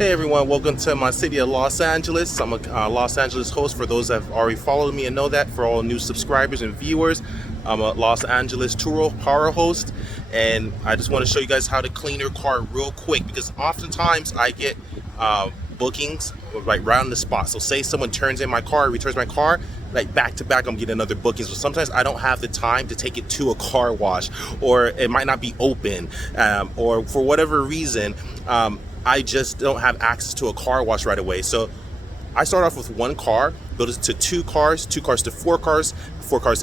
Hey everyone, welcome to my city of Los Angeles. I'm a Los Angeles host for those that have already followed me and know that. For all new subscribers and viewers, I'm a Los Angeles Turo power host, and I just want to show you guys how to clean your car real quick, because oftentimes I get bookings like right on the spot. So say someone turns in my car, returns my car, like back to back I'm getting another booking. So sometimes I don't have the time to take it to a car wash, or it might not be open, or for whatever reason I just don't have access to a car wash right away. So I start off with one car, build it to two cars to four cars,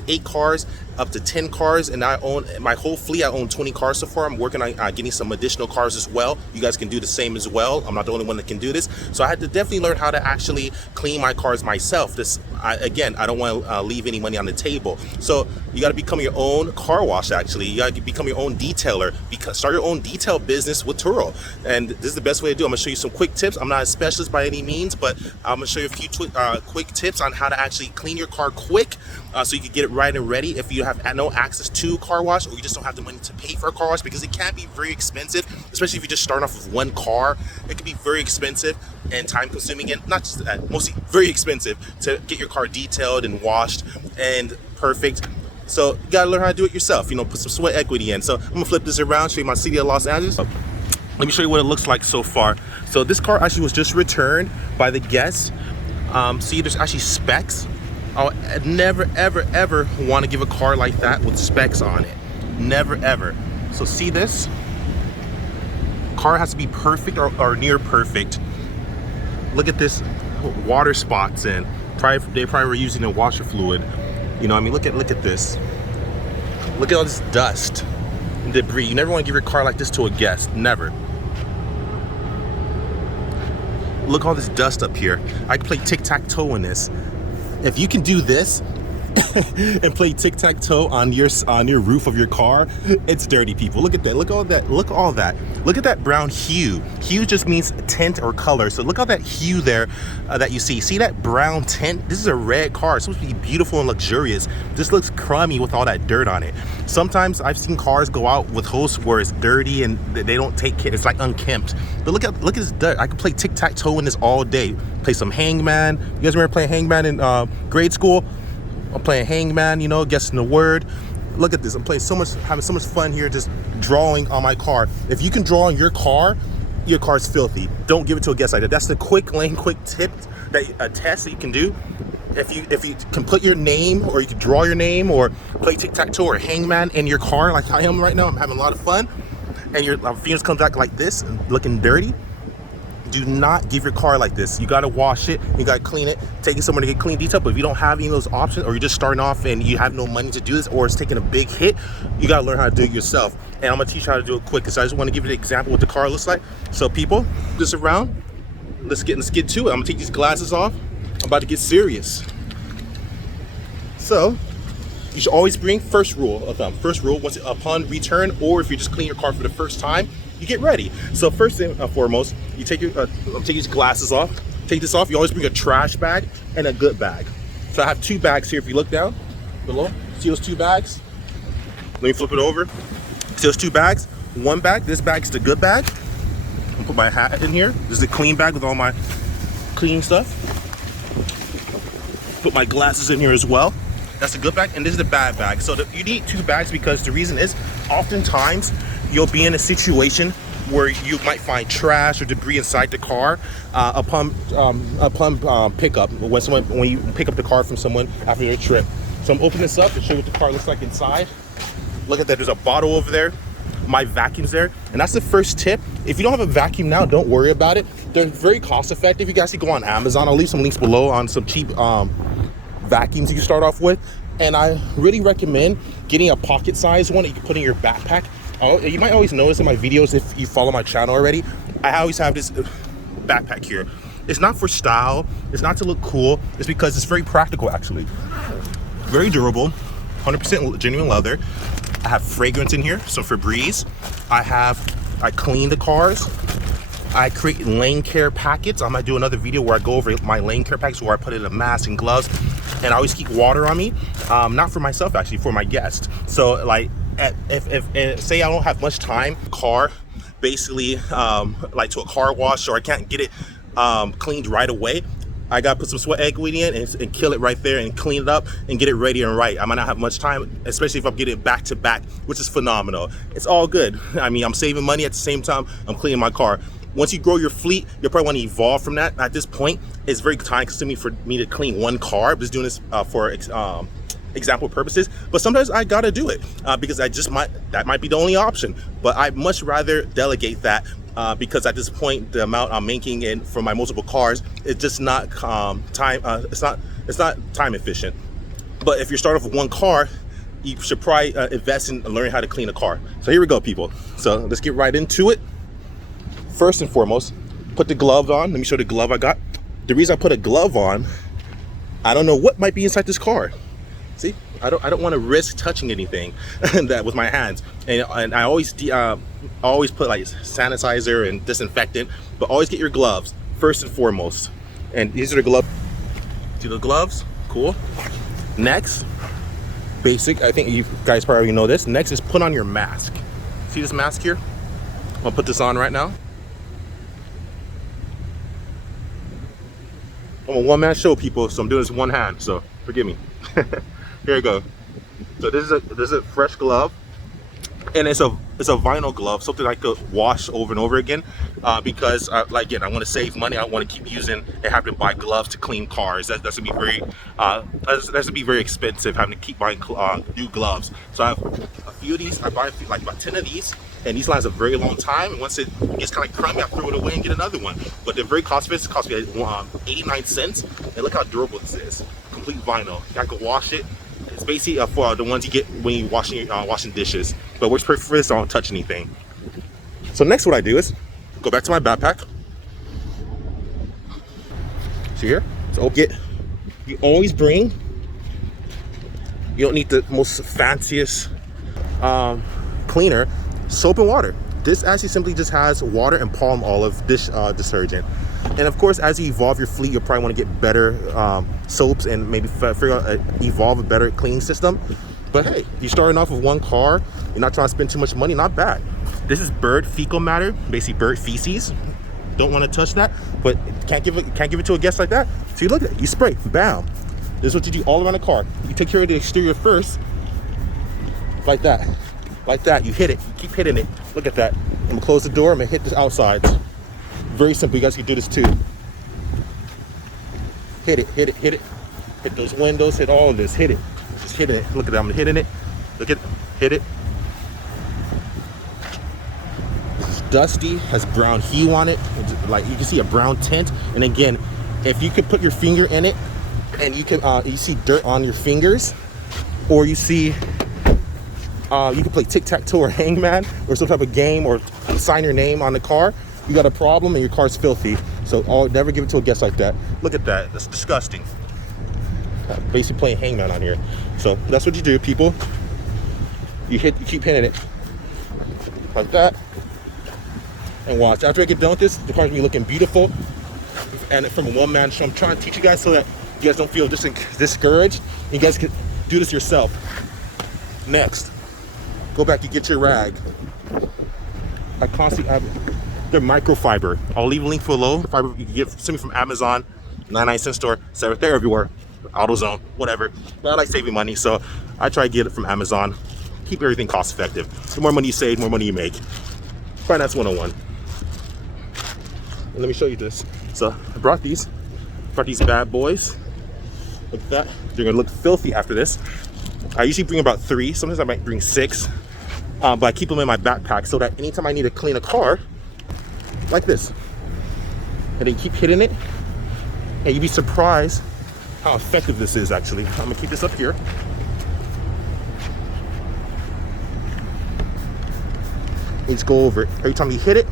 8 cars, up to 10 cars, and I own my whole fleet. I own 20 cars so far. I'm working on getting some additional cars as well. You guys can do the same as well. I'm not the only one that can do this. So I had to definitely learn how to actually clean my cars myself. Again, I don't want to leave any money on the table. So you got to become your own car wash. Actually, you got to become your own detailer. Start your own detail business with Turo, and this is the best way to do it. I'm gonna show you some quick tips. I'm not a specialist by any means, but I'm gonna show you a few quick tips on how to actually clean your car quick, so you can get it right and ready if you have no access to a car wash, or you just don't have the money to pay for a car wash, because it can be very expensive, especially if you just start off with one car. It can be very expensive and time consuming, and not just that, mostly very expensive to get your car detailed and washed and perfect. So you gotta learn how to do it yourself, put some sweat equity in. So I'm gonna flip this around, show you my city of Los Angeles. Let me show you what it looks like so far. So this car actually was just returned by the guest. See, there's actually specs. I'd never ever want to give a car like that with specs on it. Never ever. So see this? Car has to be perfect or near perfect. Look at this water spots in. They probably were using a washer fluid. Look at this. Look at all this dust and debris. You never want to give your car like this to a guest. Never. Look at all this dust up here. I can play tic-tac-toe in this. If you can do this and play tic-tac-toe on your roof of your car, it's dirty, people. Look at that. Look at all that. Look at all that. Look at that brown hue. Hue just means tint or color. So look at that hue there that you see. See that brown tint? This is a red car. It's supposed to be beautiful and luxurious. This looks crummy with all that dirt on it. Sometimes I've seen cars go out with hose where it's dirty and they don't take care. It's like unkempt. But look at this dirt. I could play tic-tac-toe in this all day. Play some hangman. You guys remember playing hangman in grade school? I'm playing hangman, guessing the word. Look at this. I'm playing having so much fun here, just drawing on my car. If you can draw on your car's filthy. Don't give it to a guest like that. That's the quick tip, a test that you can do. If you can put your name, or you can draw your name, or play tic-tac-toe or hangman in your car like I am right now, I'm having a lot of fun, and your fingers come back like this, looking dirty, do not give your car like this. You got to wash it, you got to clean it, take it somewhere to get clean detail. But if you don't have any of those options, or you're just starting off and you have no money to do this, or it's taking a big hit, you got to learn how to do it yourself. And I'm gonna teach you how to do it quick, because I just want to give you an example of what the car looks like. So people, this around, let's get to it. I'm gonna take these glasses off. I'm about to get serious. So you should always bring first rule once upon return, or if you just clean your car for the first time, you get ready. So first and foremost, you take these glasses off. Take this off. You always bring a trash bag and a good bag. So I have 2 bags here. If you look down below, see those 2 bags? Let me flip it over. See those 2 bags? One bag, this bag is the good bag. I'll put my hat in here. This is the clean bag with all my cleaning stuff. Put my glasses in here as well. That's the good bag, and this is the bad bag. So you need 2 bags, because the reason is, oftentimes you'll be in a situation where you might find trash or debris inside the car upon pickup, when you pick up the car from someone after your trip. So I'm opening this up to show you what the car looks like inside. Look at that. There's a bottle over there. My vacuum's there, and that's the first tip. If you don't have a vacuum now, don't worry about it. They're very cost effective. You guys can go on Amazon. I'll leave some links below on some cheap vacuums you can start off with, and I really recommend getting a pocket size one that you can put in your backpack. You might always notice in my videos, if you follow my channel already, I always have this backpack here. It's not for style, it's not to look cool, it's because it's very practical. Actually very durable, 100% genuine leather. I have fragrance in here, so Febreze. I clean the cars. I create Layn care packets. I might do another video where I go over my Layn care packets, where I put in a mask and gloves, and I always keep water on me, not for myself, actually for my guests. So like, if say I don't have much time, car, basically like to a car wash, or I can't get it cleaned right away, I gotta put some sweat equity in and kill it right there and clean it up and get it ready and right. I might not have much time, especially if I'm getting it back to back, which is phenomenal. It's all good. I mean, I'm saving money at the same time I'm cleaning my car. Once you grow your fleet, you'll probably want to evolve from that. At this point, it's very time consuming for me to clean one car. I'm just doing this for example purposes, but sometimes I gotta do it because that might be the only option. But I'd much rather delegate that because at this point the amount I'm making in for my multiple cars is just not it's not time efficient. But if you're starting off with one car, you should probably invest in learning how to clean a car. So here we go, people. So let's get right into it. First and foremost, put the glove on. Let me show you the glove I got. The reason I put a glove on, I don't know what might be inside this car. See, I don't want to risk touching anything that with my hands, and I always put like sanitizer and disinfectant, but always get your gloves first and foremost. And these are the gloves. See the gloves? Cool. Next, basic. I think you guys probably know this. Next is put on your mask. See this mask here? I'm gonna put this on right now. I'm a one-man show, people, so I'm doing this with one hand, so forgive me. Here we go. So this is a fresh glove, and it's a vinyl glove, something I could wash over and over again, because like again, I want to save money. I want to keep using and having to buy gloves to clean cars. That's gonna be very expensive, having to keep buying new gloves. So I have a few of these. I buy like about 10 of these, and these last a very long time. And once it gets kind of crummy, I throw it away and get another one. But they're very cost effective. It cost me 89 cents. And look how durable this is. Complete vinyl. I could wash it. It's basically for the ones you get when you're washing dishes, but works perfect for this. So I don't touch anything. So next, what I do is go back to my backpack. See here? So you always bring. You don't need the most fanciest cleaner. Soap and water. This actually simply just has water and palm olive dish detergent. And of course, as you evolve your fleet, you'll probably want to get better soaps and maybe figure out evolve a better cleaning system. But hey, you're starting off with one car, you're not trying to spend too much money, not bad. This is bird fecal matter, basically bird feces. Don't want to touch that, but can't give it to a guest like that. So you look at it, you spray, bam. This is what you do all around the car. You take care of the exterior first, like that. Like that, you hit it, you keep hitting it. Look at that. I'm gonna close the door, I'm gonna hit the outsides. Very simple, you guys can do this too. Hit it, hit it, hit it. Hit those windows, hit all of this, hit it. Just hitting it, look at that, I'm hitting it. Look at it, hit it. It's dusty, has brown hue on it. Like you can see a brown tint. And again, if you could put your finger in it and you can, you see dirt on your fingers, or you see you can play tic-tac-toe or hangman or some type of game, or sign your name on the car. You got a problem and your car's filthy. So I'll never give it to a guest like that. Look at that, that's disgusting. Basically playing hangman on here. So that's what you do, people. You keep hitting it like that, and watch. After I get done with this, the car's gonna be looking beautiful. And from a one-man show, I'm trying to teach you guys so that you guys don't feel discouraged. You guys can do this yourself. Next, go back, you get your rag. I constantly have, they're microfiber. I'll leave a link below. Fiber you can get something from Amazon, 99-cent store, sell it there everywhere. AutoZone, whatever. But I like saving money, so I try to get it from Amazon. Keep everything cost effective. The more money you save, the more money you make. Finance 101. And let me show you this. So I brought these bad boys. Look at that. They're gonna look filthy after this. I usually bring about 3. Sometimes I might bring 6. But I keep them in my backpack so that anytime I need to clean a car, like this, and then keep hitting it, and you'd be surprised how effective this is actually. I'm gonna keep this up here. You just go over it. Every time you hit it,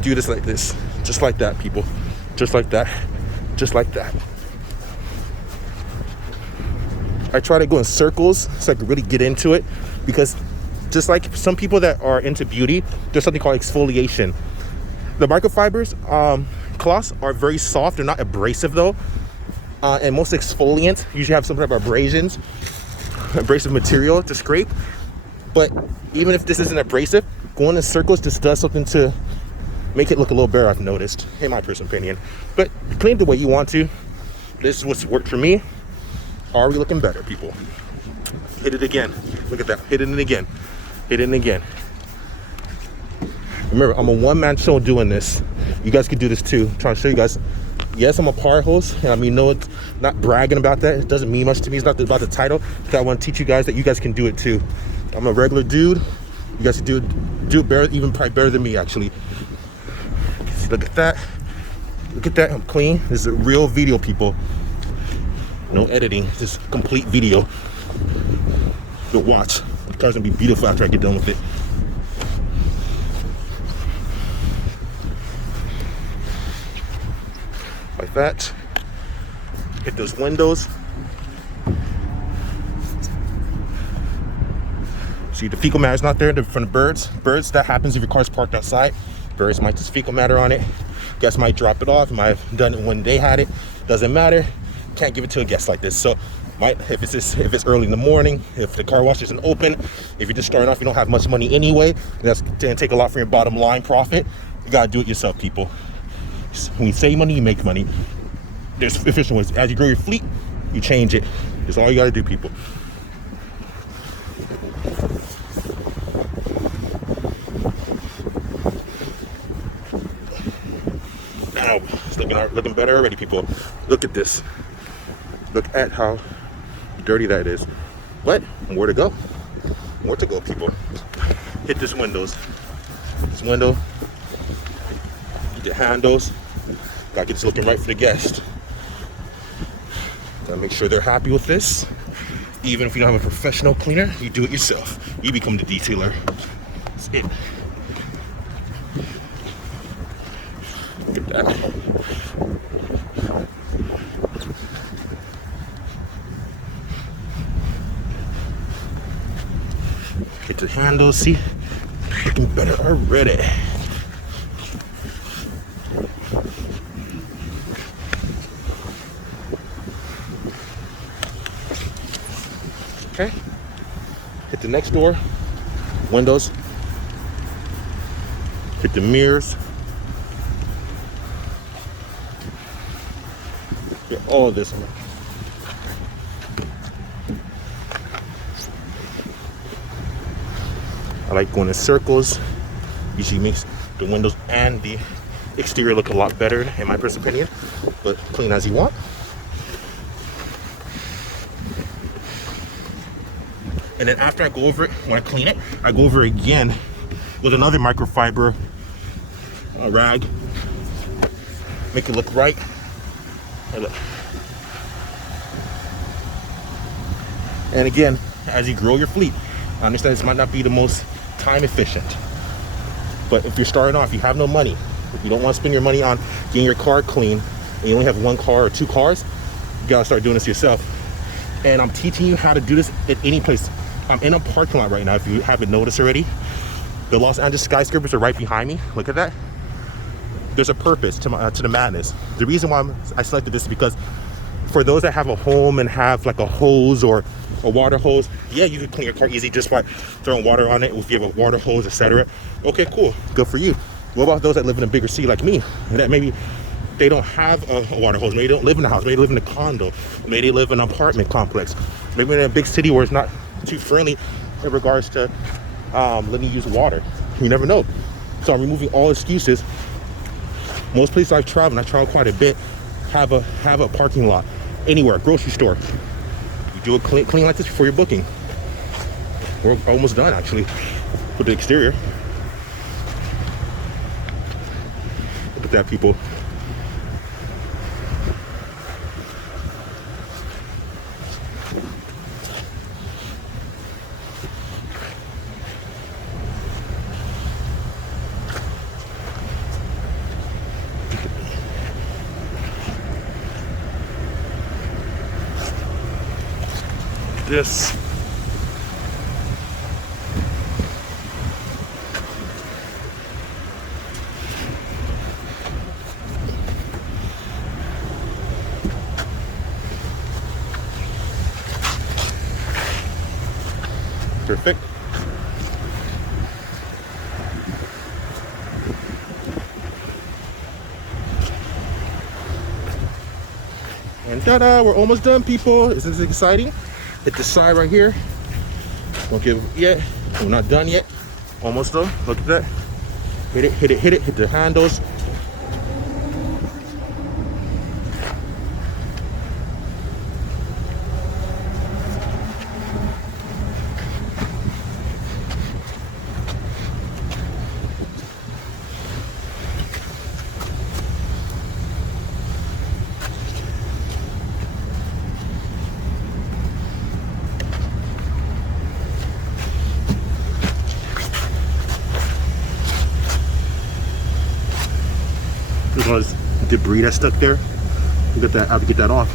do this like this. Just like that, people. Just like that. Just like that. I try to go in circles so I can really get into it, because just like some people that are into beauty, there's something called exfoliation. The microfibers cloths are very soft. They're not abrasive though. And most exfoliants usually have some type of abrasive material to scrape. But even if this isn't abrasive, going in circles just does something to make it look a little better, I've noticed, in my personal opinion. But clean the way you want to. This is what's worked for me. Are we looking better, people? Hit it again. Look at that. Hit it again. Hit it again. Remember, I'm a one-man show doing this. You guys can do this too. I'm trying to show you guys. Yes, I'm a power host. And I mean, no, it's not bragging about that. It doesn't mean much to me. It's not about the title. But I want to teach you guys that you guys can do it too. I'm a regular dude. You guys can do it better, even probably better than me, actually. Look at that. Look at that. I'm clean. This is a real video, people. No editing. Just complete video. So watch. The car's gonna be beautiful after I get done with it. Like that. Hit those windows. See, the fecal matter's not there from the birds. Birds, that happens if your car's parked outside. Birds might just fecal matter on it. Guests might drop it off. Might have done it when they had it. Doesn't matter. Can't give it to a guest like this. So, if it's early in the morning, if the car wash isn't open, if you're just starting off, you don't have much money anyway, that's gonna take a lot from your bottom line profit. You gotta do it yourself, people. When you save money, you make money. There's efficient ways. As you grow your fleet, you change it. That's all you gotta do, people. Now, it's looking better already, people. Look at this. Look at how dirty that is. But more to go. More to go, people. Hit this windows. This window. Get the handles. Gotta get this looking right for the guest. Gotta make sure they're happy with this. Even if you don't have a professional cleaner, you do it yourself. You become the detailer. That's it. Look at that. Get the handles, see? Looking better already. Okay. Hit the next door. Windows. Hit the mirrors. Get all of this. I like going in circles. Usually makes the windows and the exterior look a lot better, in my personal opinion. But clean as you want. And then after I go over it, when I clean it, I go over it again with another microfiber rag. Make it look right. And again, as you grow your fleet, I understand this might not be the most time efficient. But if you're starting off, you have no money, if you don't want to spend your money on getting your car clean, and you only have one car or two cars, you gotta start doing this yourself. And I'm teaching you how to do this at any place. I'm in a parking lot right now, if you haven't noticed already. The Los Angeles skyscrapers are right behind me. Look at that. There's a purpose to the madness. The reason why I selected this is because for those that have a home and have like a hose or a water hose, yeah, you can clean your car easy just by throwing water on it if you have a water hose, etc. Okay, cool, good for you. What about those that live in a bigger city like me, and that maybe they don't have a water hose, maybe they don't live in a house, maybe they live in a condo, maybe they live in an apartment complex, maybe in a big city where it's not too friendly in regards to letting you use water. You never know. So I'm removing all excuses. Most places I've traveled, and I travel quite a bit, have a parking lot anywhere, grocery store. You do a clean like this before you're booking. We're almost done actually with the exterior. Look at that, people. This perfect. And ta-da, we're almost done, people. Isn't this exciting? Hit the side right here. Don't give it yet. We're not done yet. Almost done. Look at that. Hit it, hit it, hit it. Hit the handles. There's all this debris that's stuck there. Look at that. I have to get that off.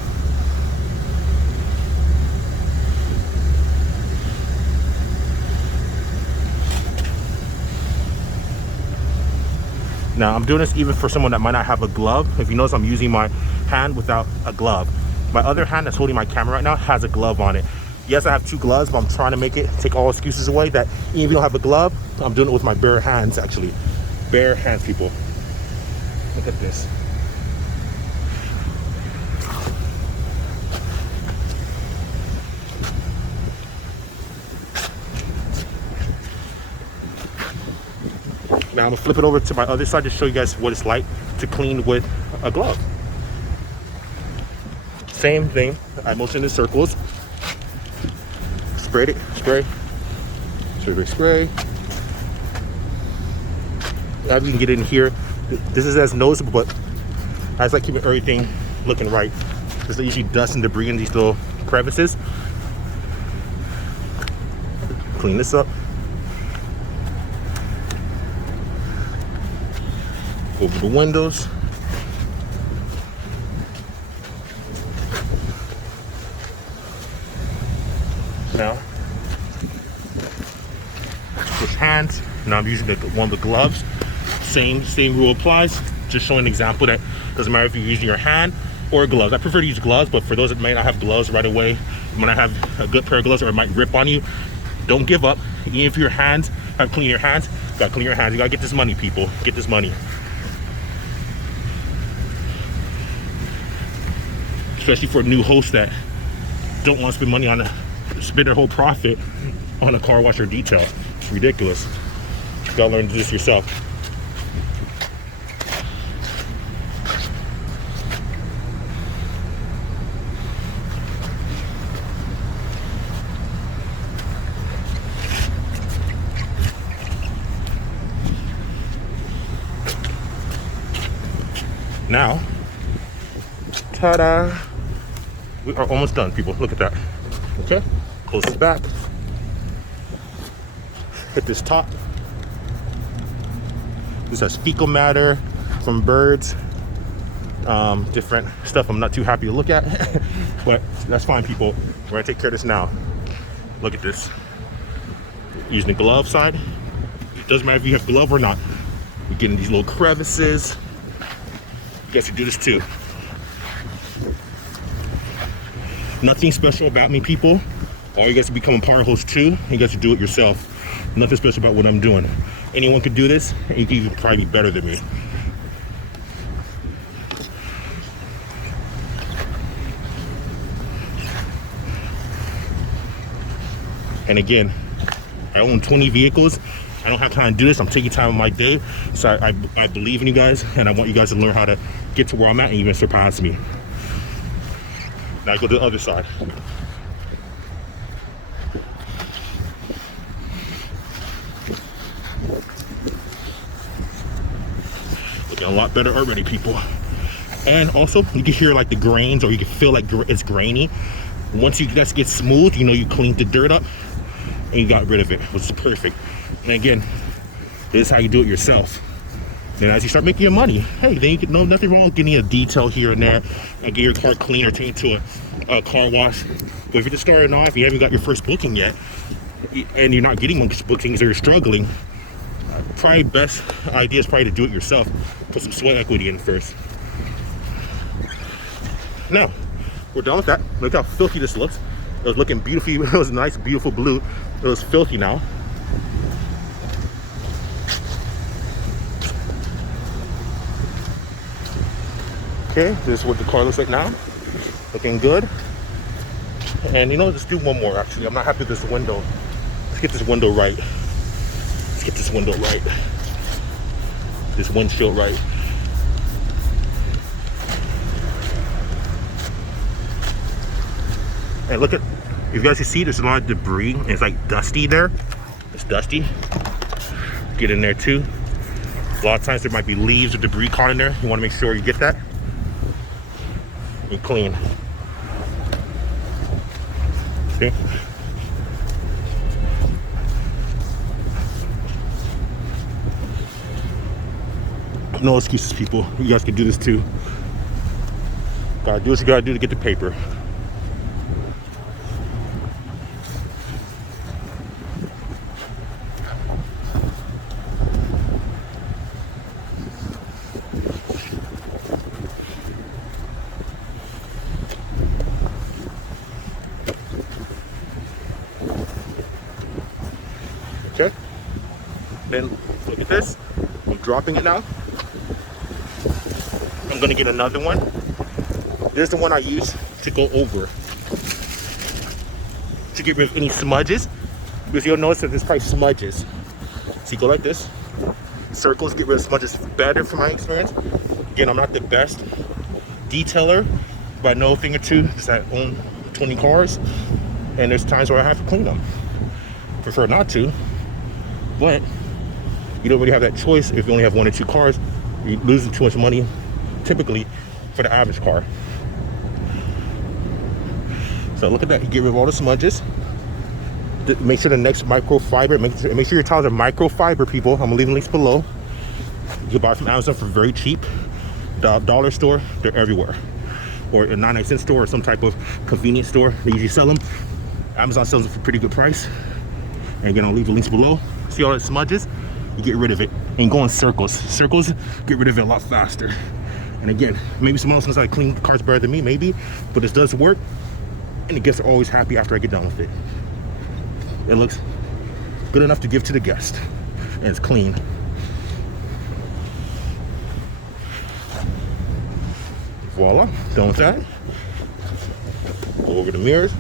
Now I'm doing this even for someone that might not have a glove. If you notice, I'm using my hand without a glove. My other hand that's holding my camera right now has a glove on it. Yes, I have 2 gloves, but I'm trying to make it take all excuses away that even if you don't have a glove, I'm doing it with my bare hands actually. Bare hands, people. Look at this. Now I'm gonna flip it over to my other side to show you guys what it's like to clean with a glove. Same thing. I motion in circles. Spray it. Spray. Spray. Spray. Now you can get in here. This is as noticeable, but I just like keeping everything looking right. There's usually dust and debris in these little crevices. Clean this up. Over the windows. Now, push hands. Now I'm using one of the gloves. Same rule applies. Just showing an example that doesn't matter if you're using your hand or gloves. I prefer to use gloves, but for those that may not have gloves right away, you might not have a good pair of gloves or it might rip on you. Don't give up. Even if your hands have clean your hands, you gotta clean your hands. You gotta get this money, people. Get this money. Especially for new hosts that don't want to spend money on spend their whole profit on a car wash or detail. It's ridiculous. You gotta learn to do this yourself. Now, ta-da! We are almost done, people. Look at that. Okay, close this back. Hit this top. This has fecal matter from birds. Different stuff I'm not too happy to look at, but that's fine, people. We're gonna take care of this now. Look at this. Using the glove side. It doesn't matter if you have glove or not. We're getting these little crevices. You guys should do this too. Nothing special about me, people. All you guys to become a power host too. You guys should do it yourself. Nothing special about what I'm doing. Anyone could do this, and you can even probably be better than me. And again, I own 20 vehicles. I don't have time to do this. I'm taking time of my day. So I believe in you guys, and I want you guys to learn how to get to where I'm at and even surpass me. Now I go to the other side. Looking a lot better already, people. And also, you can hear like the grains, or you can feel like it's grainy. Once that gets smooth, you know you cleaned the dirt up and you got rid of it, which is perfect. And again, this is how you do it yourself. Then as you start making your money, hey, then you can, nothing wrong with getting a detail here and there and get your car clean or taken to a car wash. But if you're just starting off, you haven't got your first booking yet, and you're not getting much bookings or you're struggling, probably best idea is probably to do it yourself. Put some sweat equity in first. Now, we're done with that. Look how filthy this looks. It was looking beautiful. It was nice, beautiful blue. It was filthy now. Okay, this is what the car looks like now. Looking good. And you know, let's do one more actually. I'm not happy with this window. Let's get this window right. Let's get this window right. This windshield right. And look at, if you guys can see, there's a lot of debris. It's like dusty there. It's dusty. Get in there too. A lot of times there might be leaves or debris caught in there. You want to make sure you get that. And clean. See? No excuses, people. You guys can do this too. Gotta do what you gotta do to get the paper. Okay. Then look at this. I'm dropping it now. I'm gonna get another one. This is the one I use to go over to get rid of any smudges, because you'll notice that there's probably smudges. So you go like this, circles, get rid of smudges better from my experience. Again, I'm not the best detailer, but I know a thing or two because I own 20 cars, and there's times where I have to clean them. Prefer not to, but you don't really have that choice if you only have 1 or 2 cars. You're losing too much money typically for the average car. So look at that, you get rid of all the smudges. Make sure the next microfiber, make sure your tiles are microfiber, people. I'm gonna leave the links below. You can buy from Amazon for very cheap. The dollar store, they're everywhere. Or a 99-cent store or some type of convenience store, they usually sell them. Amazon sells them for a pretty good price. And again, I'll leave the links below. See all the smudges? You get rid of it and go in circles. Circles, get rid of it a lot faster. And again, maybe someone else knows how to clean cars better than me, maybe, but this does work. And the guests are always happy after I get done with it. It looks good enough to give to the guest. And it's clean. Voila, done with that. Go over the mirrors.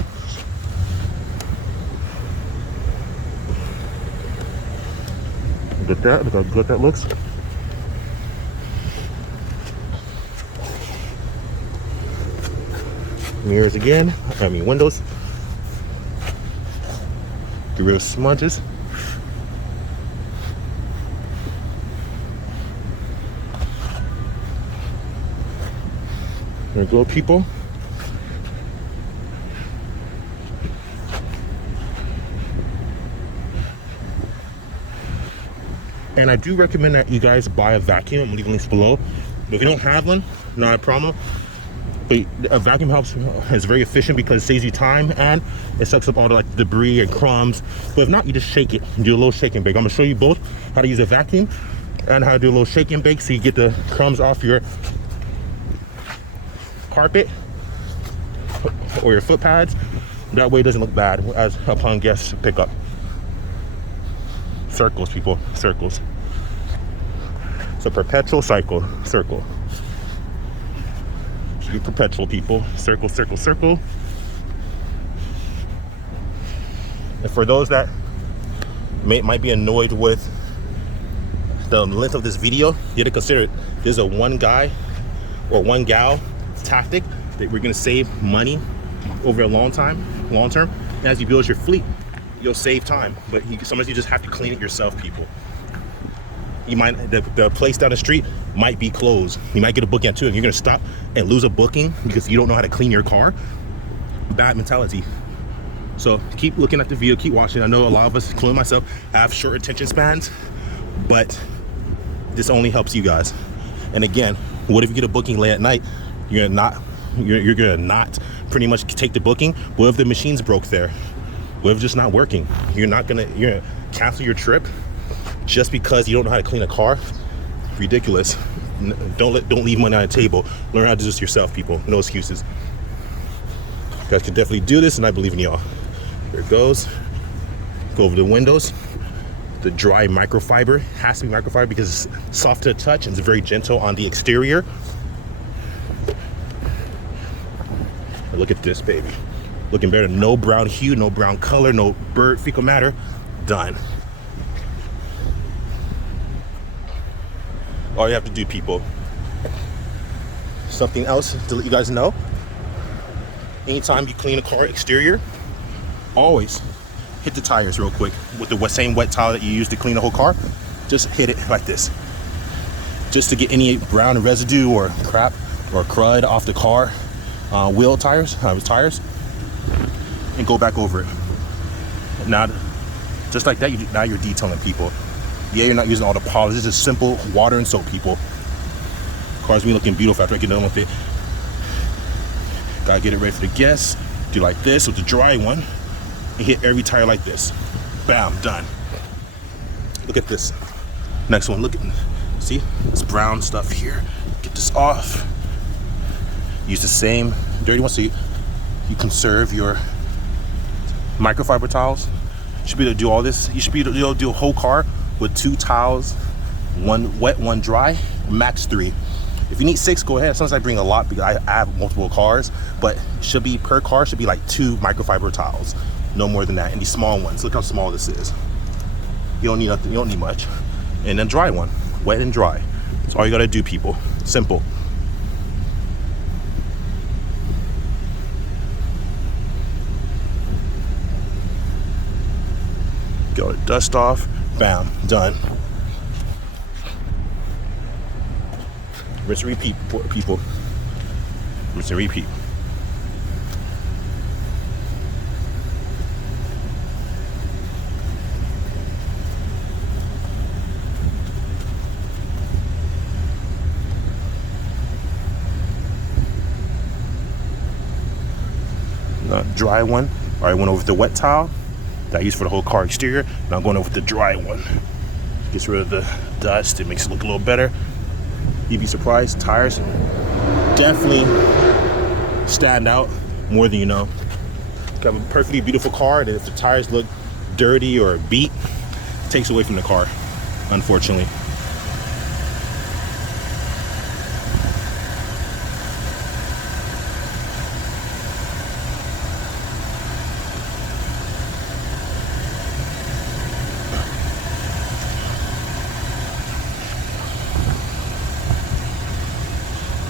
Look at that, look how good that looks. Mirrors again, windows. Get rid of smudges. There we go, people. And I do recommend that you guys buy a vacuum. I'm leaving links below. But if you don't have one, not a problem. But a vacuum is very efficient because it saves you time and it sucks up all the like debris and crumbs. But if not, you just shake it and do a little shake and bake. I'm gonna show you both how to use a vacuum and how to do a little shake and bake so you get the crumbs off your carpet or your foot pads. That way it doesn't look bad as upon guests pick up. Circles, people, circles. It's a perpetual cycle, circle. You perpetual, people. Circle, circle, circle. And for those that might be annoyed with the length of this video, you have to consider it. There's a one guy or one gal tactic that we're gonna save money over a long term. And as you build your fleet, you'll save time. But sometimes you just have to clean it yourself, people. You might, the place down the street might be closed. You might get a booking at 2 and you're gonna stop and lose a booking because you don't know how to clean your car. Bad mentality. So keep looking at the video, keep watching. I know a lot of us, including myself, have short attention spans, but this only helps you guys. And again, what if you get a booking late at night? You're gonna not pretty much take the booking. What if the machine's broke there? What if it's just not working? You're gonna cancel your trip just because you don't know how to clean a car? Ridiculous. Don't leave money on the table. Learn how to do this yourself, people. No excuses. You guys can definitely do this, and I believe in y'all. Here it goes. Go over the windows. The dry microfiber has to be microfiber because it's soft to the touch and it's very gentle on the exterior. Look at this, baby. Looking better. No brown hue, no brown color, no bird fecal matter. Done. All you have to do, people. Something else to let you guys know. Anytime you clean a car exterior, always hit the tires real quick with the same wet towel that you use to clean the whole car. Just hit it like this, just to get any brown residue or crap or crud off the car wheel tires, and go back over it. Now, just like that, now you're detailing, people. Yeah, you're not using all the polish. This is simple water and soap, people. Car's be looking beautiful after I get done with it. Gotta get it ready for the guests. Do like this with the dry one, and hit every tire like this. Bam, done. Look at this. Next one, look at, see this brown stuff here. Get this off. Use the same dirty one so you conserve your microfiber towels. You should be able to do all this. You should be able to do a whole car with 2 towels, 1 wet, 1 dry, max 3. If you need 6, go ahead. Sometimes I bring a lot because I have multiple cars, but it should be per car should be like 2 microfiber towels, no more than that. And these small ones, look how small this is. You don't need nothing. You don't need much. And then dry one, wet and dry. That's all you gotta do, people. Simple. Get all the dust off. Bam, done. Rinse and repeat, people. Rinse and repeat. Dry one. All right, went over the wet towel that I use for the whole car exterior. Now I'm going over the dry one. Gets rid of the dust. It makes it look a little better. You'd be surprised. Tires definitely stand out more than you know. You have a perfectly beautiful car, and if the tires look dirty or beat, it takes away from the car, unfortunately.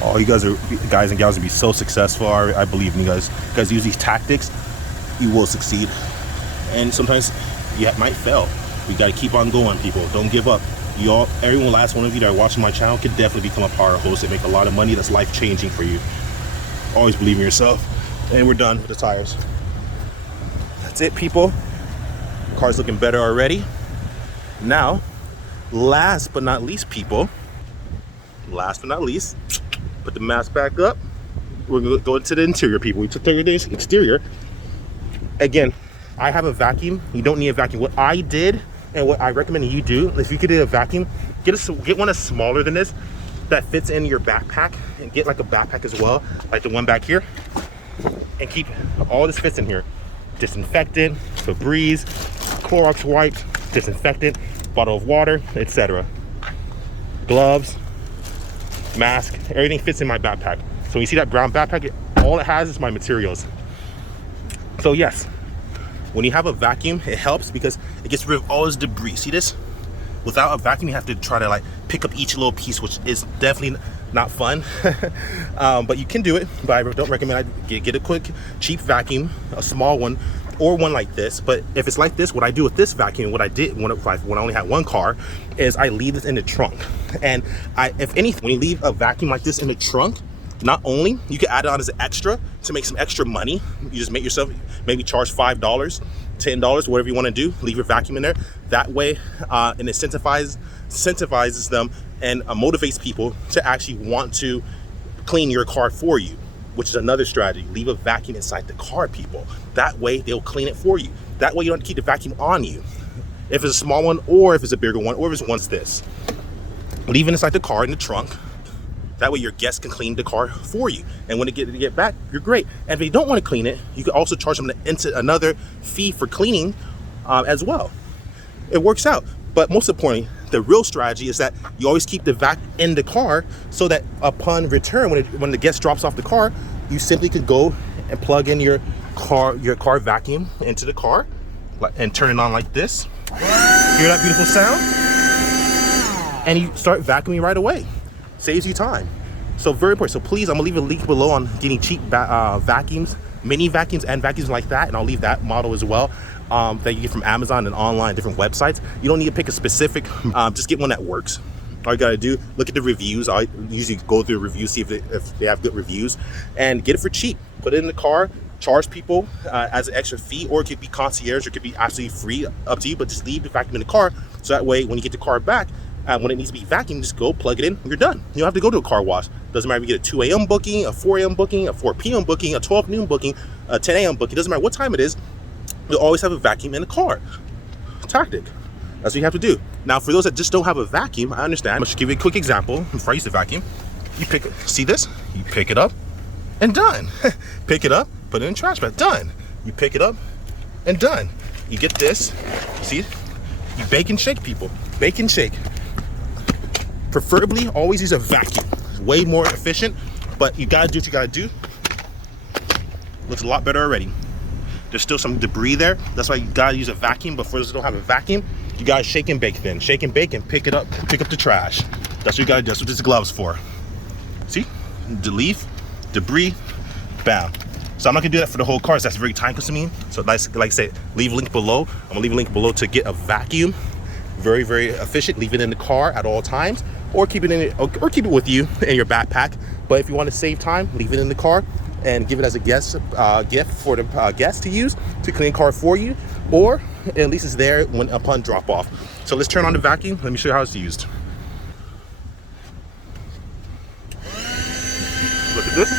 Oh, you guys and gals will be so successful. I believe in you guys. You guys use these tactics, you will succeed. And sometimes you might fail. We got to keep on going, people. Don't give up. Every last one of you that are watching my channel could definitely become a power host and make a lot of money. That's life changing for you. Always believe in yourself. And we're done with the tires. That's it, people. Car's looking better already. Now, last but not least, people. Last but not least. Put the mask back up. We're going to go into the interior, people. We took care of the exterior. Again, I have a vacuum. You don't need a vacuum. What I did and what I recommend you do, if you could do a vacuum, get one that's smaller than this that fits in your backpack, and get like a backpack as well, like the one back here, and keep all this fits in here. Disinfectant, Febreze, Clorox wipes, disinfectant, bottle of water, etc. Gloves, mask, everything fits in my backpack. So when you see that brown backpack, all it has is my materials. So yes, when you have a vacuum, it helps because it gets rid of all this debris. See this? Without a vacuum, you have to try to like pick up each little piece, which is definitely not fun. But you can do it. But I don't recommend get a quick, cheap vacuum, a small one, or one like this. But if it's like this, what I do with this vacuum, what I did when I only had one car, is I leave this in the trunk. And if anything, when you leave a vacuum like this in the trunk, not only you can add it on as an extra to make some extra money. You just make yourself maybe charge $5, $10, whatever you want to do. Leave your vacuum in there. That way, it incentivizes them and motivates people to actually want to clean your car for you, which is another strategy. Leave a vacuum inside the car, people. That way, they'll clean it for you. That way, you don't have to keep the vacuum on you. If it's a small one, or if it's a bigger one, or if it's this. Leave it inside the car in the trunk. That way your guests can clean the car for you. And when they get back, you're great. And if they don't want to clean it, you can also charge them another fee for cleaning as well. It works out. But most importantly, the real strategy is that you always keep the vac in the car so that upon return, when the guest drops off the car, you simply could go and plug in your car vacuum into the car and turn it on like this. Hear that beautiful sound? And you start vacuuming right away. Saves you time. So very important. So please, I'm gonna leave a link below on getting cheap vacuums, mini vacuums and vacuums like that, and I'll leave that model as well, that you get from Amazon and online, different websites. You don't need to pick a specific, just get one that works. All you gotta do, look at the reviews. I usually go through reviews, see if they have good reviews, and get it for cheap. Put it in the car, charge people as an extra fee, or it could be concierge, or it could be absolutely free, up to you, but just leave the vacuum in the car, so that way when you get the car back, when it needs to be vacuumed, just go plug it in, you're done. You don't have to go to a car wash. Doesn't matter if you get a 2 a.m. booking, a 4 a.m. booking, a 4 p.m. booking, a 12 noon booking, a 10 a.m. booking. Doesn't matter what time it is, you'll always have a vacuum in the car. Tactic. That's what you have to do. Now, for those that just don't have a vacuum, I understand. I'm just give you a quick example. Before I use the vacuum, you see this? You pick it up and done. Pick it up, put it in the trash bag, done. You pick it up and done. You get this, see? You bake and shake, people. Bake and shake. Preferably, always use a vacuum. It's way more efficient, but you gotta do what you gotta do. Looks a lot better already. There's still some debris there. That's why you gotta use a vacuum, but for those that don't have a vacuum, you gotta shake and bake then. Shake and bake and pick it up, pick up the trash. That's what you gotta do. That's what this glove's for. See? Leaf, debris, bam. So I'm not gonna do that for the whole car, so that's very time consuming. So like I said, leave a link below. I'm gonna leave a link below to get a vacuum. Very, very efficient. Leave it in the car at all times, or keep it in it, or keep it with you in your backpack. But if you want to save time, leave it in the car and give it as a gift for the guest to use to clean the car for you, or at least it's there upon drop off. So let's turn on the vacuum. Let me show you how it's used. Look at this.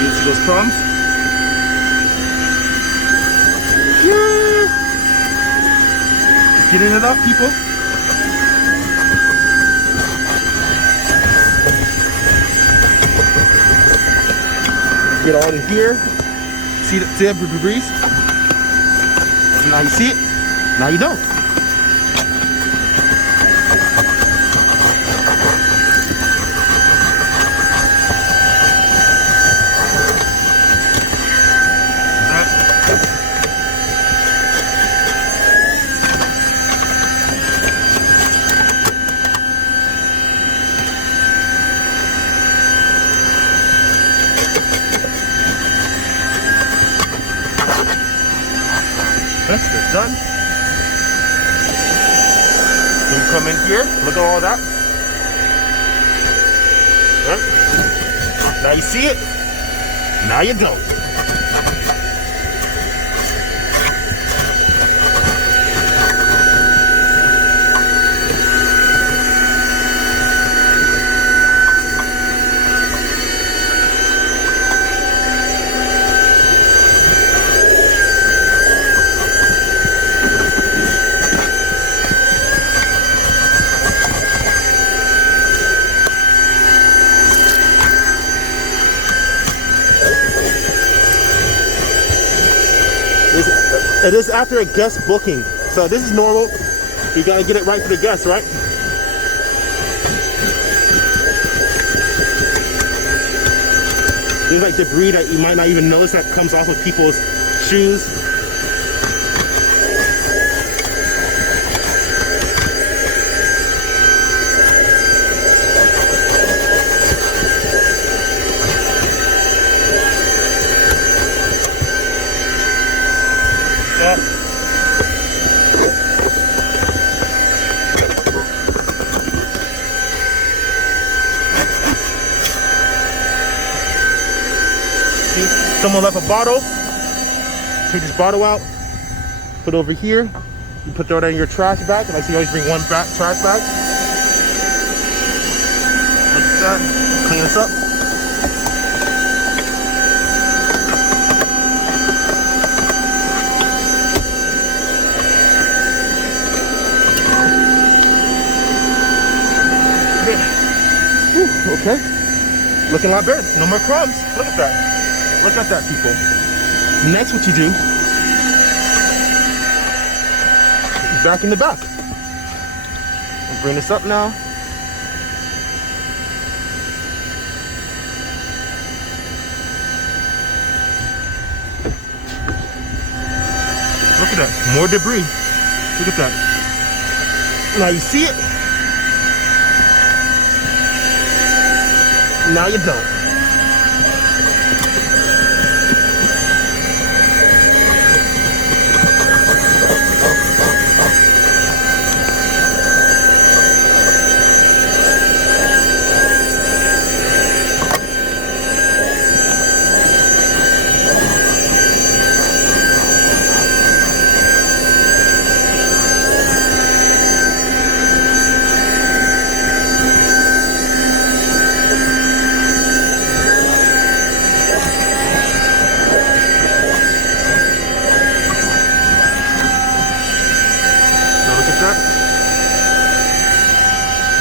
See those crumbs? Yeah. Just getting it up, people. Get all in here. See the debris? Now you see it. Now you don't. It's done. You come in here, look at all that. Now you see it, now you don't. It is after a guest booking, so this is normal. You gotta get it right for the guest, right? There's like debris that you might not even notice that comes off of people's shoes. Someone left a bottle. Take this bottle out, put it over here. You throw that in your trash bag. And I see you always bring one trash bag. Look at that. Clean this up. Okay. Looking a lot better. No more crumbs. Look at that. Look at that, people. Next, what you do, back in the back. I'll bring this up now. that. More debris. Look at that. Now you see it. Now you don't.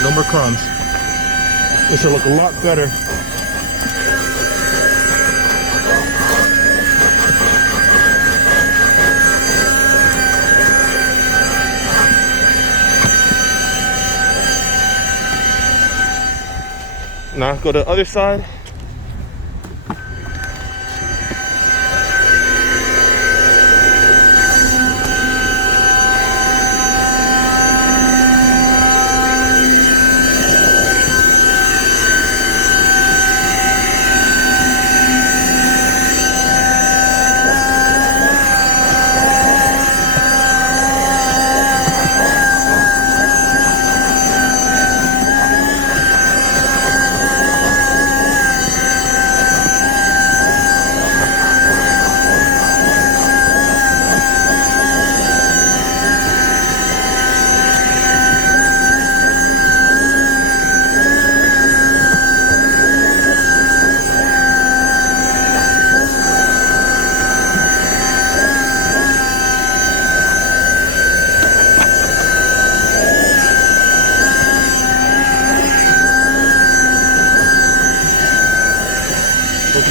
No more crumbs. This should look a lot better. Now go to the other side.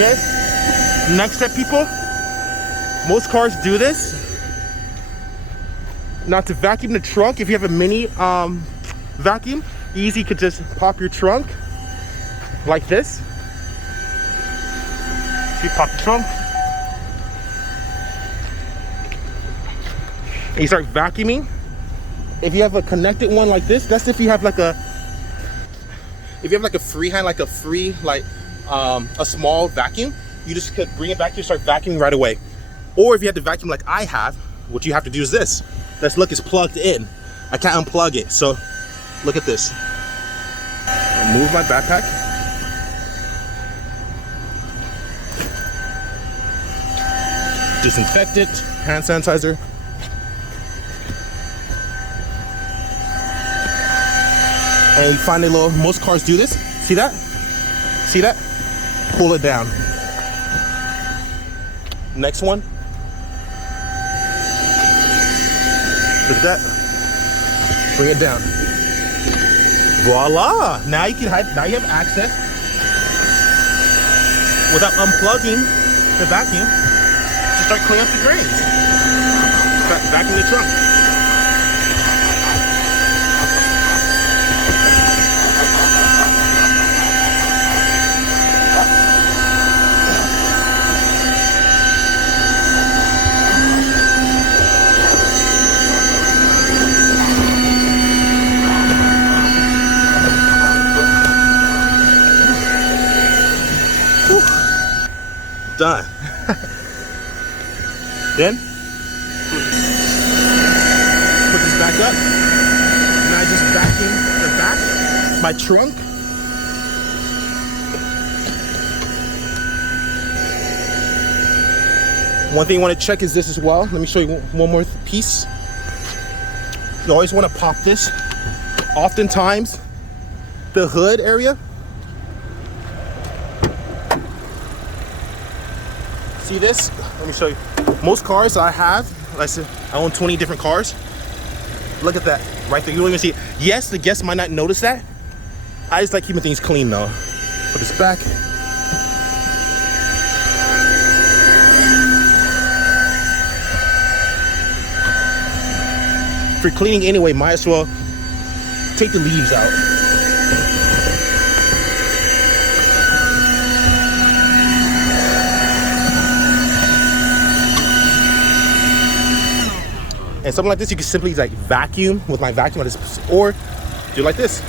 Okay, next step, people. Most cars do this. Now to vacuum the trunk, if you have a mini vacuum, easy, you could just pop your trunk like this. So you pop the trunk. And you start vacuuming. If you have a connected one like this, that's if you have like a freehand, like a free, like a small vacuum, you just could bring it back to start vacuuming right away. Or if you have to vacuum like I have, what you have to do is this. Let's look, it's plugged in. I can't unplug it. So look at this. Move my backpack. Disinfect it, hand sanitizer. And you find a little, most cars do this. See that? See that? Pull it down. Next one. Look at that. Bring it down. Voila! Now you can have, now you have access without unplugging the vacuum to start cleaning up the drains. Vacuum the trunk. Done. Then put this back up. Now I just vacuum the back, my trunk. One thing you want to check is this as well. Let me show you one more piece. You always want to pop this. Oftentimes, the hood area. See this? Let me show you. Most cars I have, like I said, I own 20 different cars. Look at that, right there. You don't even see it. Yes, the guests might not notice that. I just like keeping things clean though. Put this back. If you're cleaning anyway, might as well take the leaves out. And something like this, you can simply like vacuum with my vacuum, or do like this.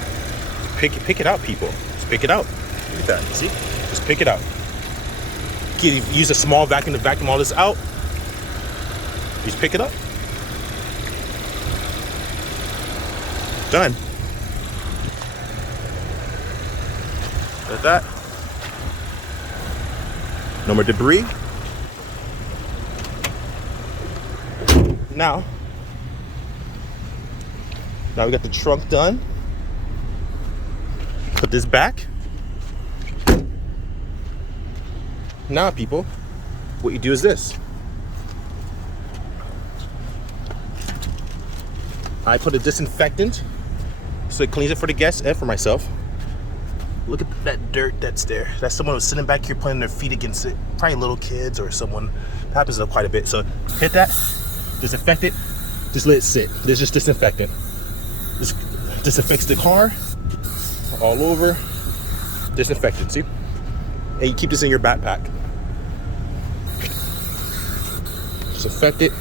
Pick it out, people. Just pick it out. Look at that. See? Just pick it out. Use a small vacuum to vacuum all this out. Just pick it up. Done. Like that. No more debris. Now we got the trunk done. Put this back. Now, people, what you do is this. I put a disinfectant so it cleans it for the guests and for myself. Look at that dirt that's there. That's someone who's sitting back here putting their feet against it. Probably little kids or someone. That happens quite a bit. So hit that, disinfect it, just let it sit. There's just disinfectant. This disinfects the car all over. Disinfectant, see? And you keep this in your backpack. Disinfect it.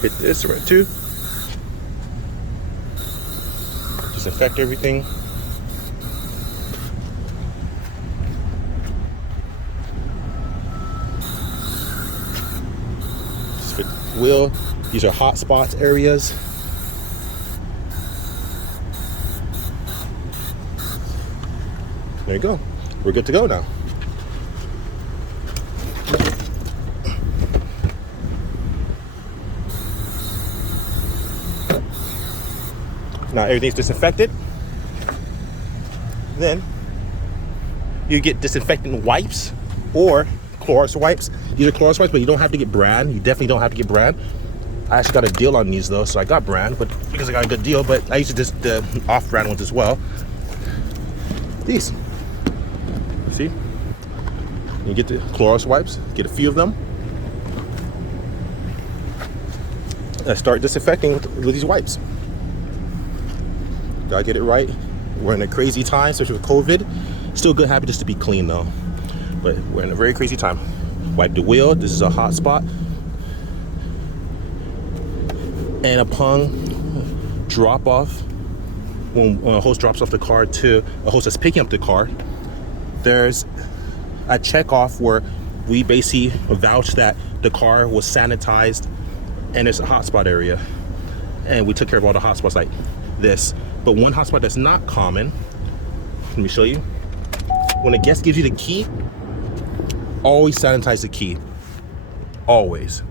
Hit this right too. Disinfect everything. Disinfect the wheel. These are hot spots areas. There you go. We're good to go now. Now everything's disinfected. Then you get disinfectant wipes or Clorox wipes. These are Clorox wipes, but you don't have to get brand. You definitely don't have to get brand. I actually got a deal on these though, so I got brand, but because I got a good deal. But I used to just the off-brand ones as well. These, see, you get the Clorox wipes. Get a few of them. I start disinfecting with these wipes. Gotta get it right. We're in a crazy time, especially with COVID. Still good habit just to be clean though. But we're in a very crazy time. Wipe the wheel. This is a hot spot. And upon drop off, when a host drops off the car to a host that's picking up the car, there's a check off where we basically vouch that the car was sanitized and it's a hotspot area. And we took care of all the hotspots like this. But one hotspot that's not common, let me show you. When a guest gives you the key, always sanitize the key. Always.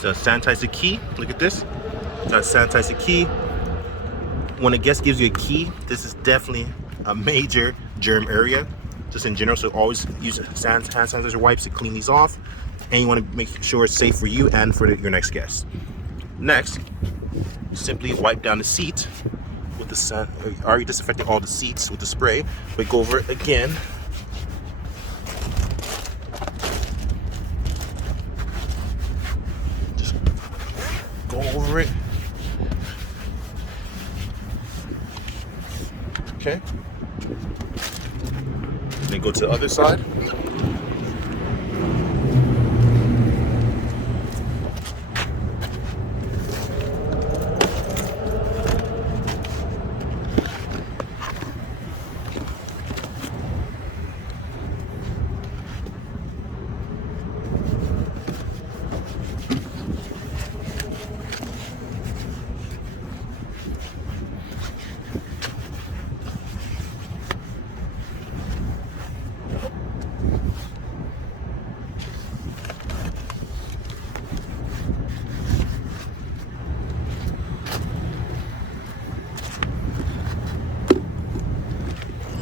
So sanitize the key. Look at this. Gotta sanitize the key. When a guest gives you a key, this is definitely a major germ area, just in general. So always use hand sanitizer wipes to clean these off. And you want to make sure it's safe for you and for your next guest. Next, you simply wipe down the seat with the sun. Already disinfected all the seats with the spray, but go over it again. Just go over it. Okay. Then go to the other side.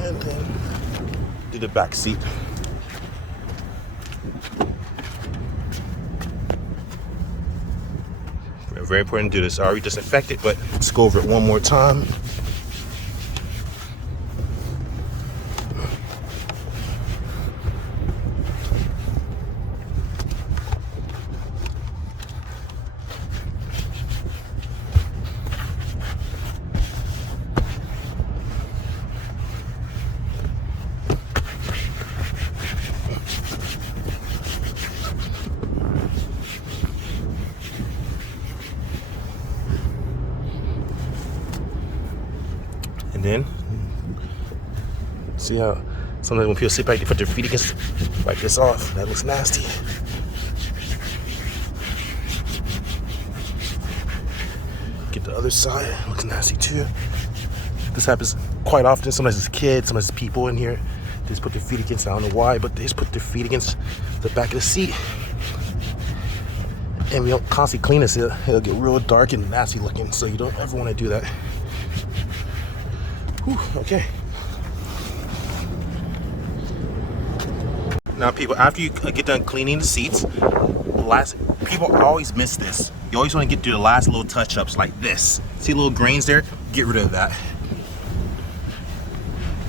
And then do the back seat. Very important to do this. I already disinfected, but let's go over it one more time. in. See how sometimes when people sit back, they put their feet against, wipe this off. That looks nasty. Get the other side, looks nasty too. This happens quite often. Sometimes it's kids, sometimes it's people in here. They just put their feet against, I don't know why, but they just put their feet against the back of the seat. And we don't constantly clean this, it'll get real dark and nasty looking, so you don't ever want to do that. Whew, okay. Now people, after you get done cleaning the seats, people always miss this. You always want to get to the last little touch-ups like this. See little grains there? Get rid of that.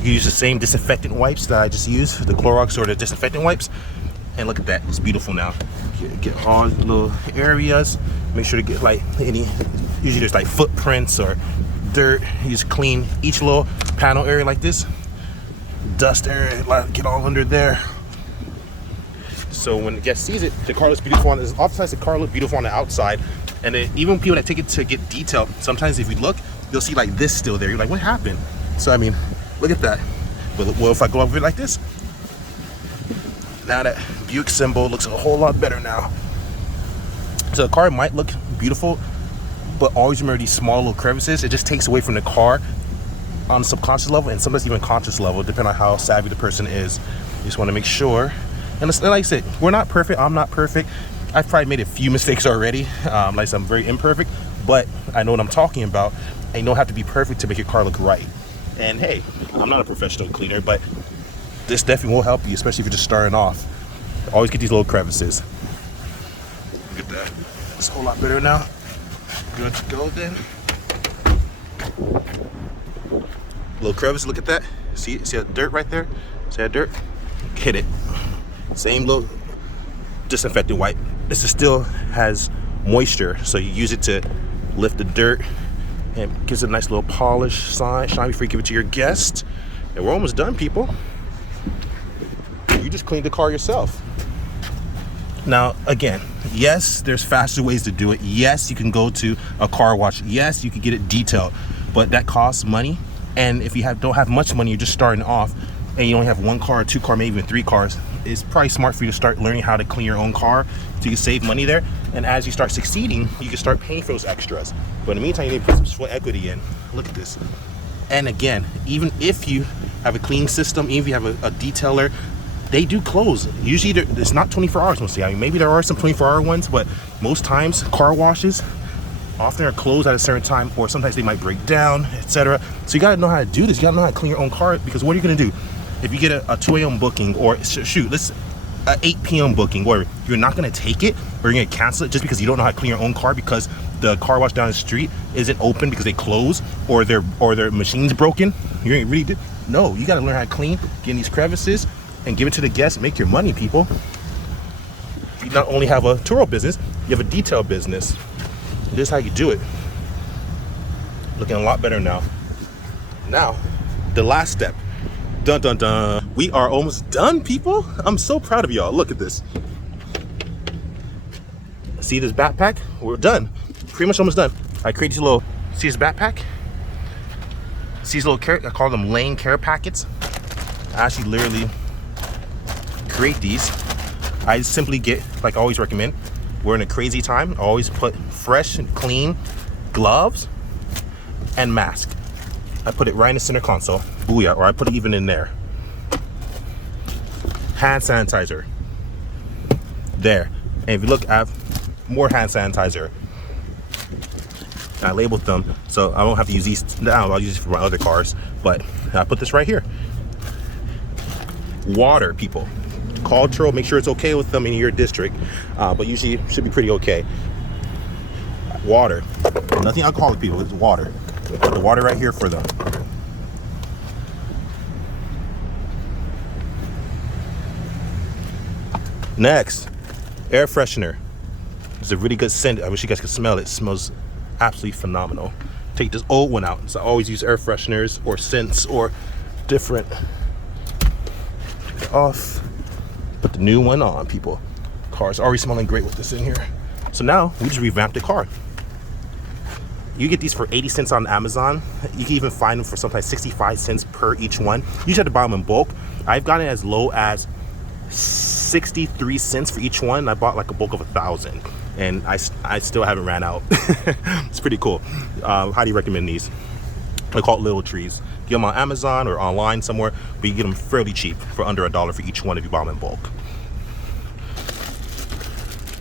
You use the same disinfectant wipes that I just used, the Clorox or the disinfectant wipes. And look at that, it's beautiful now. Get all the little areas. Make sure to get like any, usually there's like footprints or dirt. You just clean each little panel area like this. Dust area, get all under there. So when the guest sees it, the car looks beautiful on this. Oftentimes the car looks beautiful on the outside. And then even people that take it to get detailed, sometimes if you look, you'll see like this still there. You're like, what happened? So I mean, look at that. Well, if I go over it like this, now that Buick symbol looks a whole lot better now. So the car might look beautiful, but always remember these small little crevices. It just takes away from the car on a subconscious level and sometimes even conscious level, depending on how savvy the person is. You just want to make sure. And like I said, we're not perfect. I'm not perfect. I've probably made a few mistakes already. Like I said, I'm very imperfect, but I know what I'm talking about. And you don't have to be perfect to make your car look right. And hey, I'm not a professional cleaner, but this definitely will help you, especially if you're just starting off. Always get these little crevices. Look at that. It's a whole lot better now. Good to go then. Little crevice, look at that. See that dirt right there? See that dirt? Hit it. Same little disinfectant wipe. This still has moisture, so you use it to lift the dirt and gives it a nice little polish shine before you give it to your guest. And we're almost done, people. You just cleaned the car yourself. Now, again, yes, there's faster ways to do it. Yes, you can go to a car wash. Yes, you can get it detailed, but that costs money. And if you don't have much money, you're just starting off, and you only have one car, two car, maybe even three cars, it's probably smart for you to start learning how to clean your own car so you can save money there. And as you start succeeding, you can start paying for those extras. But in the meantime, you need to put some sweat equity in. Look at this. And again, even if you have a cleaning system, even if you have a detailer, they do close. Usually it's not 24 hours mostly. I mean, maybe there are some 24-hour ones, but most times car washes often are closed at a certain time, or sometimes they might break down, etc. So you gotta know how to do this. You gotta know how to clean your own car, because what are you gonna do? If you get a 2 a.m. booking, or let's 8 p.m. booking, or you're not gonna take it, or you're gonna cancel it just because you don't know how to clean your own car because the car wash down the street isn't open because they close, or their machine's broken. You ain't really no, you gotta learn how to clean, get in these crevices, and give it to the guests. Make your money, people. You not only have a Turo business, you have a detail business. This is how you do it. Looking a lot better now. Now, the last step. Dun dun dun. We are almost done, people. I'm so proud of y'all. Look at this. See this backpack? We're done. Pretty much almost done. I created these little, see this backpack? See these little care, I call them Layn care packets. I actually literally create these. I simply get, like I always recommend, we're in a crazy time. I always put fresh and clean gloves and mask. I put it right in the center console. Booyah, or I put it even in there. Hand sanitizer. There. And if you look, I have more hand sanitizer. I labeled them, so I won't have to use these now. I'll use it for my other cars. But I put this right here. Water, people. Call Turo, make sure it's okay with them in your district. But usually it should be pretty okay. Water. Nothing alcoholic, people, it's water. Put the water right here for them. Next, air freshener. It's a really good scent. I wish you guys could smell it. It smells absolutely phenomenal. Take this old one out. So I always use air fresheners or scents or different. Take it off. Put the new one on, people. Car's already smelling great with this in here. So now we just revamped the car. You get these for 80 cents on Amazon. You can even find them for sometimes 65 cents per each one. You just have to buy them in bulk. I've gotten it as low as 63 cents for each one. I bought like a bulk of 1,000, and I still haven't ran out. It's pretty cool. Highly recommend these. They're called little trees. Get them on Amazon or online somewhere, but you get them fairly cheap for under $1 for each one if you buy them in bulk.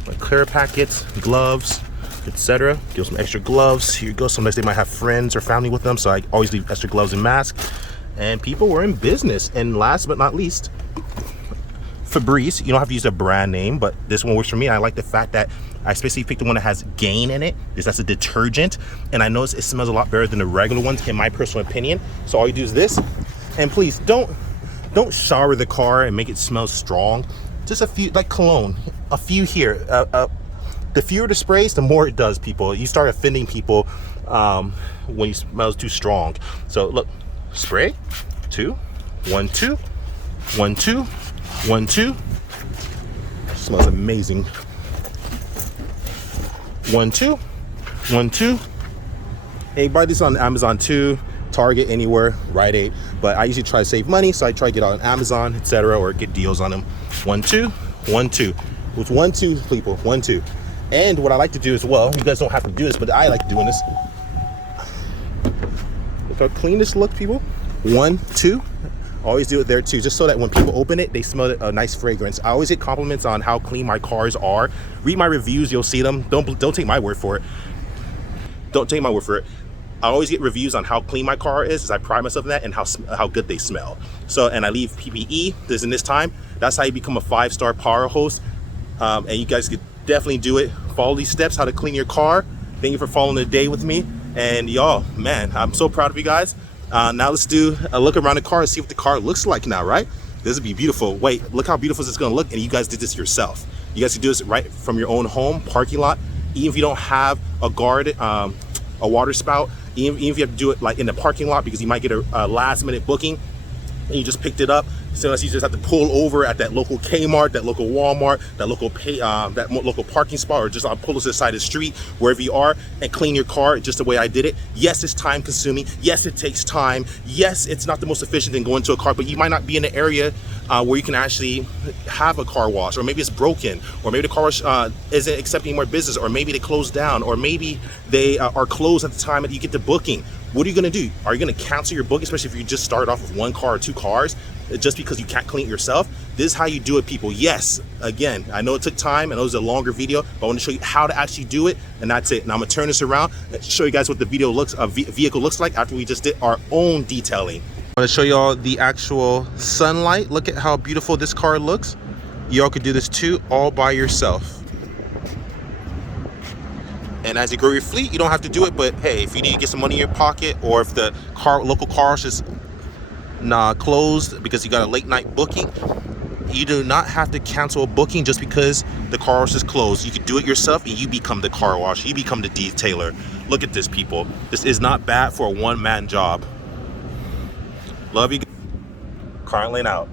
Like clear packets, gloves, etc. Give some extra gloves. Here you go. Sometimes they might have friends or family with them, so I always leave extra gloves and masks. And people were in business. And last but not least, Febreze. You don't have to use a brand name, but this one works for me. I like the fact that I especially picked the one that has Gain in it, because that's a detergent, and I notice it smells a lot better than the regular ones, in my personal opinion. So all you do is this, and please don't shower the car and make it smell strong. Just a few, like cologne, a few here. The fewer the sprays, the more it does, people. You start offending people when it smells too strong. So look, spray, 2, 1, 2, 1, 2, 1, 2. Smells amazing. 1, 2, 1, 2. Hey, buy this on Amazon too, Target, anywhere, Rite Aid. But I usually try to save money, so I try to get on Amazon, etc., or get deals on them. 1, 2, 1, 2. With 1, 2, people, 1, 2. And what I like to do as well, you guys don't have to do this, but I like doing this. Look how clean this looks, people. 1, 2. Always do it there too, just so that when people open it, they smell a nice fragrance. I always get compliments on how clean my cars are. Read my reviews, you'll see them. Don't take my word for it. Don't take my word for it. I always get reviews on how clean my car is, as I pride myself in that, and how good they smell. So, and I leave PPE. This in this time. That's how you become a 5-star power host. And you guys could definitely do it. Follow these steps, how to clean your car. Thank you for following the day with me. And y'all, man, I'm so proud of you guys. Now let's do a look around the car and see what the car looks like now, right? This would be beautiful. Wait, look how beautiful this is gonna look, and you guys did this yourself. You guys can do this right from your own home, parking lot. Even if you don't have a garden, a water spout, even if you have to do it like in the parking lot because you might get a last minute booking and you just picked it up. So you just have to pull over at that local Kmart, that local Walmart, that local parking spot, or just pull to the side of the street, wherever you are, and clean your car just the way I did it. Yes, it's time consuming. Yes, it takes time. Yes, it's not the most efficient thing going to a car, but you might not be in an area where you can actually have a car wash, or maybe it's broken, or maybe the car wash isn't accepting more business, or maybe they closed down, or maybe they are closed at the time that you get the booking. What are you gonna do? Are you gonna cancel your booking, especially if you just started off with 1 car or 2 cars, just because you can't clean it yourself? This is how you do it, people. Yes, again, I know it took time, and it was a longer video, but I want to show you how to actually do it, and that's it. Now I'm gonna turn this around and show you guys what the vehicle looks like after we just did our own detailing. I want to show y'all the actual sunlight. Look at how beautiful this car looks. Y'all could do this too, all by yourself. And as you grow your fleet, you don't have to do it, but hey, if you need to get some money in your pocket, or if the local car wash is closed because you got a late night booking, you do not have to cancel a booking just because the car wash is closed. You can do it yourself, and you become the car wash. You become the detailer. Look at this, people. This is not bad for a one-man job. Love you. Conrad Layn out.